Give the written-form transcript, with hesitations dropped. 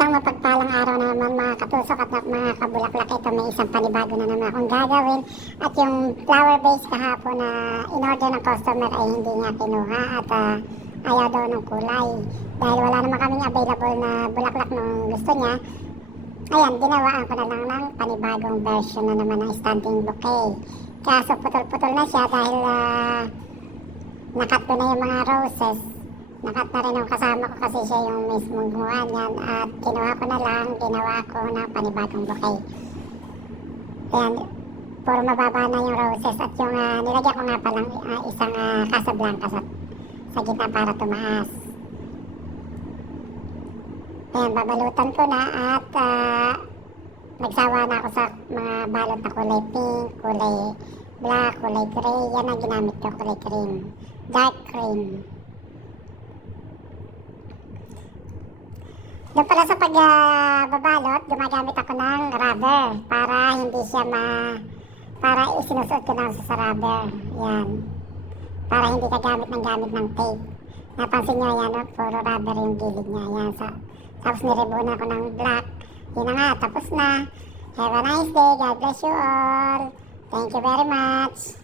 Isang mapagpalang araw na naman mga katusok at mga kabulaklak. Ito may isang panibago na naman akong gagawin. At yung flower base kahapon na in-order ng customer ay hindi niya kinuha at ayaw daw ng kulay. Dahil wala naman kaming available na bulaklak nung gusto niya. Ayan, ginawaan ko na lang ng panibagong version na naman ng standing bouquet. Kaso putol-putol na siya dahil nakat ko na yung mga roses. Nakat na rin yung kasama ko kasi siya yung mismong gumawa niyan. At kinuha ko na lang, ginawa ko ng panibagong bouquet. Ayan, puro mababa na yung roses. At yung nilagyan ko nga palang isang Casablanca sa gitna para tumaas. Ayan, babalutan ko na at nagsawa na ako sa mga balot na kulay pink, kulay black, kulay gray. Yan ang ginamit ko, kulay cream. Dark cream. Doon pala sa pagbabalot, gumagamit ako ng rubber para hindi siya para isinusuot ko lang sa rubber. Yan. Para hindi ka gamit ng tape. Napansin nyo yan, no? Puro rubber yung gilid niya. Yan. Tapos niribon ako ng black. Yun na nga, tapos na. Have a nice day. God bless you all. Thank you very much.